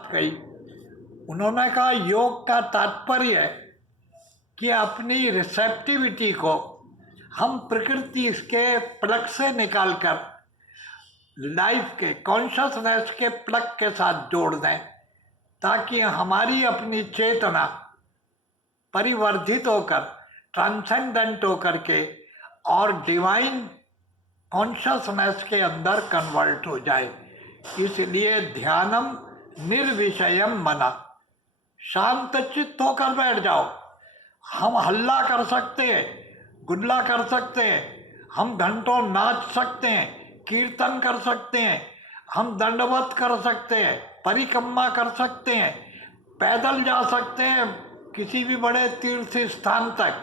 कही। उन्होंने कहा योग का तात्पर्य है कि अपनी रिसेप्टिविटी को हम प्रकृति के प्लग से निकालकर लाइफ के कॉन्शसनेस के प्लग के साथ जोड़ दें, ताकि हमारी अपनी चेतना परिवर्धित होकर ट्रांसेंडेंट होकर के और डिवाइन कॉन्शसनेस के अंदर कन्वर्ट हो जाए। इसलिए ध्यानम निर्विषयम मना, शांत चित्त होकर बैठ जाओ। हम हल्ला कर सकते हैं, गुल्ला कर सकते हैं, हम घंटों नाच सकते हैं, कीर्तन कर सकते हैं, हम दंडवत कर सकते हैं, परिक्रमा कर सकते हैं, पैदल जा सकते हैं किसी भी बड़े तीर्थ स्थान तक,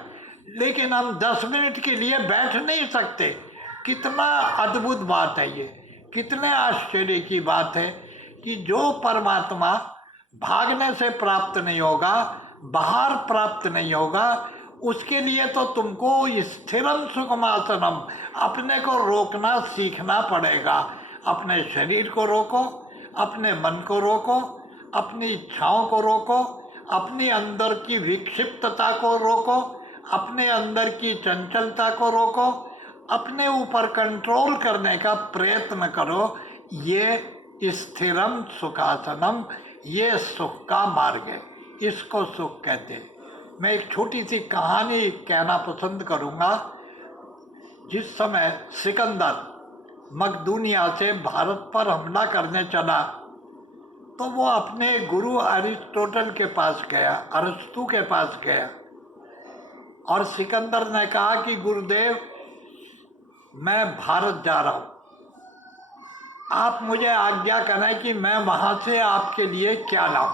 लेकिन हम 10 मिनट के लिए बैठ नहीं सकते। कितना अद्भुत बात है ये, कितने आश्चर्य की बात है कि जो परमात्मा भागने से प्राप्त नहीं होगा, बाहर प्राप्त नहीं होगा, उसके लिए तो तुमको स्थिरम सुखमासनम, अपने को रोकना सीखना पड़ेगा। अपने शरीर को रोको, अपने मन को रोको, अपनी इच्छाओं को रोको, अपनी अंदर की विक्षिप्तता को रोको, अपने अंदर की चंचलता को रोको, अपने ऊपर कंट्रोल करने का प्रयत्न करो। ये स्थिरम सुखासनम, ये सुख का मार्ग है, इसको सुख कहते हैं। मैं एक छोटी सी कहानी कहना पसंद करूँगा। जिस समय सिकंदर मकदूनिया से भारत पर हमला करने चला, तो वो अपने गुरु अरिस्टोटल के पास गया, अरस्तु के पास गया, और सिकंदर ने कहा कि गुरुदेव, मैं भारत जा रहा हूँ, आप मुझे आज्ञा करें कि मैं वहाँ से आपके लिए क्या लाऊं।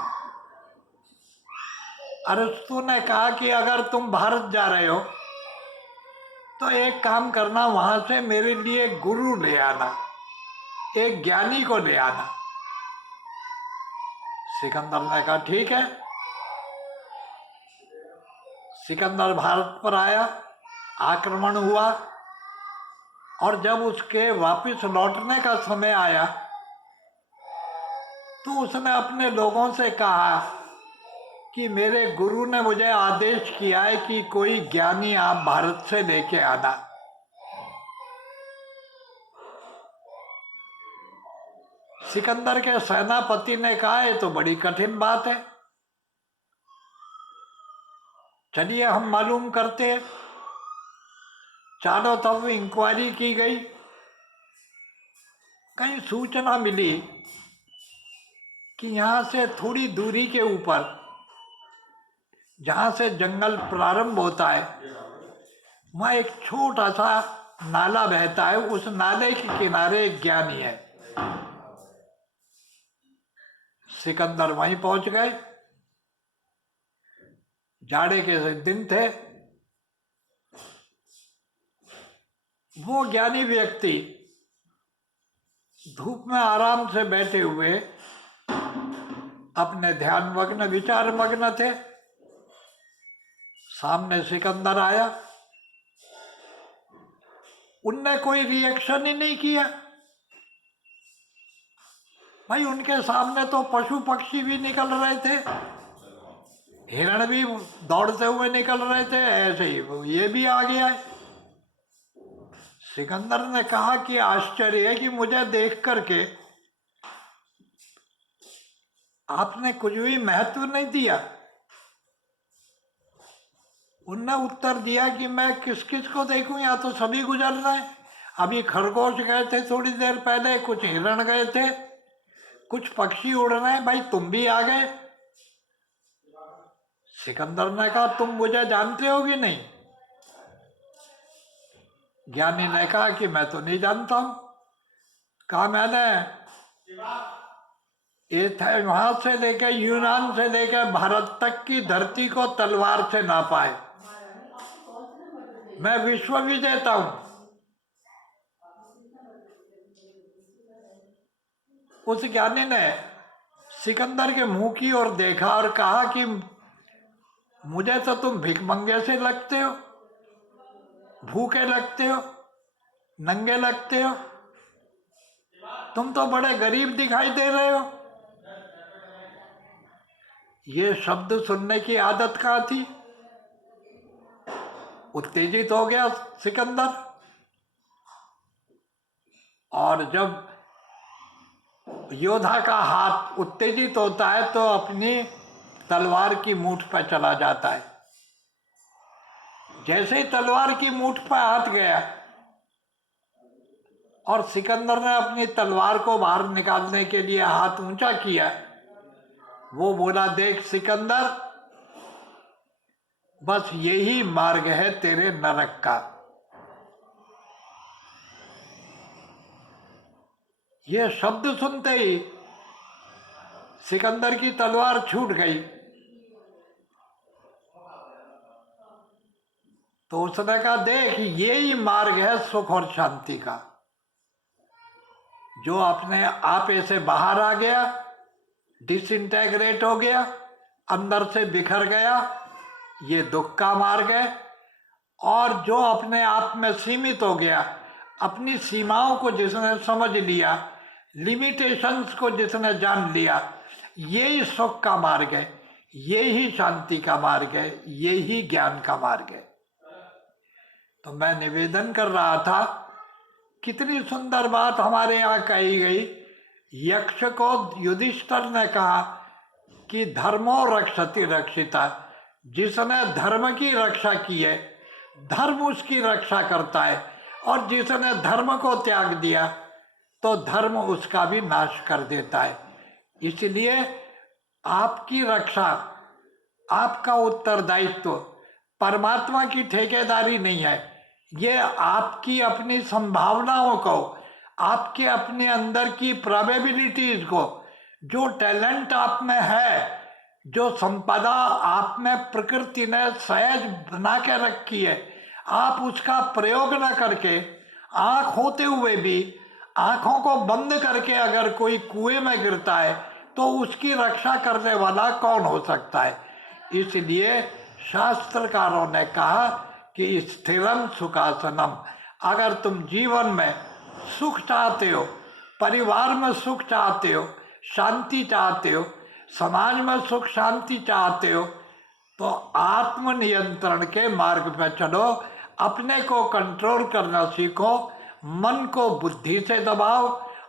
अरस्तु ने कहा कि अगर तुम भारत जा रहे हो तो एक काम करना, वहाँ से मेरे लिए गुरु ले आना, एक ज्ञानी को ले आना। सिकंदर ने कहा ठीक है। सिकंदर भारत पर आया, आक्रमण हुआ, और जब उसके वापस लौटने का समय आया तो उसने अपने लोगों से कहा कि मेरे गुरु ने मुझे आदेश किया है कि कोई ज्ञानी आप भारत से लेके आना। सिकंदर के सेनापति ने कहा ये तो बड़ी कठिन बात है, चलिए हम मालूम करते हैं। चारों तरफ इंक्वायरी की गई, कहीं सूचना मिली कि यहाँ से थोड़ी दूरी के ऊपर, जहाँ से जंगल प्रारंभ होता है, वहाँ एक छोटा सा नाला बहता है, उस नाले के किनारे एक ज्ञानी है। सिकंदर वहीं पहुंच गए। जाड़े के दिन थे। वो ज्ञानी व्यक्ति धूप में आराम से बैठे हुए अपने ध्यान मग्न विचार मग्न थे। सामने सिकंदर आया, उनने कोई रिएक्शन ही नहीं किया। भाई उनके सामने तो पशु पक्षी भी निकल रहे थे, हिरण भी दौड़ते हुए निकल रहे थे, ऐसे ही ये भी आ गया है। सिकंदर ने कहा कि आश्चर्य है कि मुझे देख करके आपने कुछ भी महत्व नहीं दिया। उनने उत्तर दिया कि मैं किस किस को देखूं, यहाँ तो सभी गुजर रहे हैं। अभी खरगोश गए थे थोड़ी देर पहले, कुछ हिरण गए थे, कुछ पक्षी उड़ रहे हैं, भाई तुम भी आ गए। सिकंदर ने कहा तुम मुझे जानते हो कि नहीं? ज्ञानी ने कहा कि मैं तो नहीं जानता हूं। कहा मैंने ये थे वहां से लेकर यूनान से लेकर भारत तक की धरती को तलवार से नापा है, मैं विश्व विजेता हूं। उस ज्ञानी ने सिकंदर के मुंह की ओर देखा और कहा कि मुझे तो तुम भिखमंगे से लगते हो, भूखे लगते हो, नंगे लगते हो, तुम तो बड़े गरीब दिखाई दे रहे हो। ये शब्द सुनने की आदत कहाँ थी? उत्तेजित हो गया सिकंदर, और जब योद्धा का हाथ उत्तेजित होता है तो अपनी तलवार की मूठ पर चला जाता है। जैसे ही तलवार की मूठ पर हाथ गया और सिकंदर ने अपनी तलवार को बाहर निकालने के लिए हाथ ऊंचा किया, वो बोला, देख सिकंदर, बस यही मार्ग है तेरे नरक का। ये शब्द सुनते ही सिकंदर की तलवार छूट गई। तो उसने कहा, देख यही मार्ग है सुख और शांति का। जो अपने आप से बाहर आ गया, डिसइंटेग्रेट हो गया, अंदर से बिखर गया, ये दुख का मार्ग है। और जो अपने आप में सीमित हो गया, अपनी सीमाओं को जिसने समझ लिया, लिमिटेशंस को जिसने जान लिया, यही सुख का मार्ग है, यही शांति का मार्ग है, यही ज्ञान का मार्ग है। तो मैं निवेदन कर रहा था, कितनी सुंदर बात हमारे यहाँ कही गई। यक्ष को युधिष्ठिर ने कहा कि धर्मो रक्षति रक्षिता, जिसने धर्म की रक्षा की है, धर्म उसकी रक्षा करता है, और जिसने धर्म को त्याग दिया तो धर्म उसका भी नाश कर देता है। इसलिए आपकी रक्षा, आपका उत्तरदायित्व परमात्मा की ठेकेदारी नहीं है। ये आपकी अपनी संभावनाओं को, आपके अपने अंदर की प्रोबेबिलिटीज को, जो टैलेंट आप में है, जो संपदा आप में प्रकृति ने सहज बना के रखी है, आप उसका प्रयोग न करके, आँख होते हुए भी आँखों को बंद करके अगर कोई कुएं में गिरता है तो उसकी रक्षा करने वाला कौन हो सकता है। इसलिए शास्त्रकारों ने कहा कि स्थिरम सुखासनम, अगर तुम जीवन में सुख चाहते हो, परिवार में सुख चाहते हो, शांति चाहते हो, समाज में सुख शांति चाहते हो, तो आत्मनियंत्रण के मार्ग पर चलो। अपने को कंट्रोल करना सीखो, मन को बुद्धि से दबाओ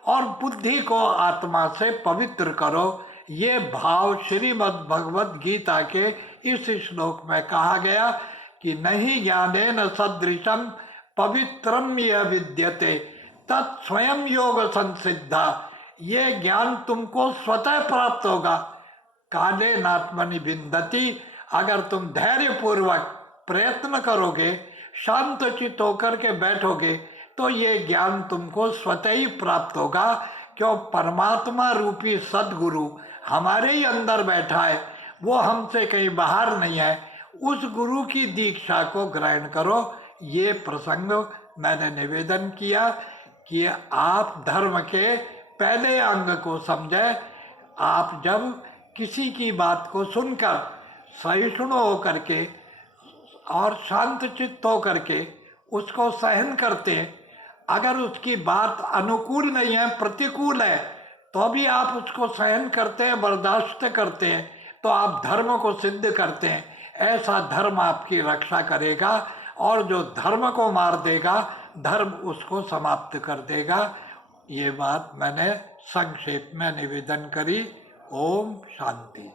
और बुद्धि को आत्मा से पवित्र करो। ये भाव श्रीमद् भगवद गीता के इस श्लोक में कहा गया कि नहीं ज्ञानेन सदृशम पवित्रम यह विद्यते तत् स्वयं योग संसिद्धा। ये ज्ञान तुमको स्वतः प्राप्त होगा। काले नात्मनि बिंदति, अगर तुम धैर्यपूर्वक प्रयत्न करोगे, शांत चित्त होकर के बैठोगे, तो ये ज्ञान तुमको स्वतः ही प्राप्त होगा। क्यों? परमात्मा रूपी सदगुरु हमारे ही अंदर बैठा है, वो हमसे कहीं बाहर नहीं है। उस गुरु की दीक्षा को ग्रहण करो। ये प्रसंग मैंने निवेदन किया कि आप धर्म के पहले अंग को समझें। आप जब किसी की बात को सुनकर सहिष्णु होकर के और शांत चित्त होकर के उसको सहन करते हैं, अगर उसकी बात अनुकूल नहीं है, प्रतिकूल है, तो भी आप उसको सहन करते हैं, बर्दाश्त करते हैं, तो आप धर्म को सिद्ध करते हैं। ऐसा धर्म आपकी रक्षा करेगा, और जो धर्म को मार देगा, धर्म उसको समाप्त कर देगा। ये बात मैंने संक्षेप में निवेदन करी। ओम शांति।